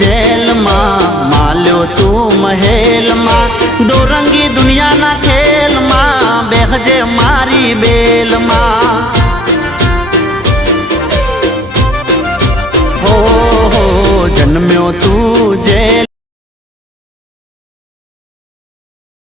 jail मां माल्यो तू महल मां दोरंगी दुनिया ना खेल मां बेहजे मारी बेल मां हो जन्म्यो तू जेल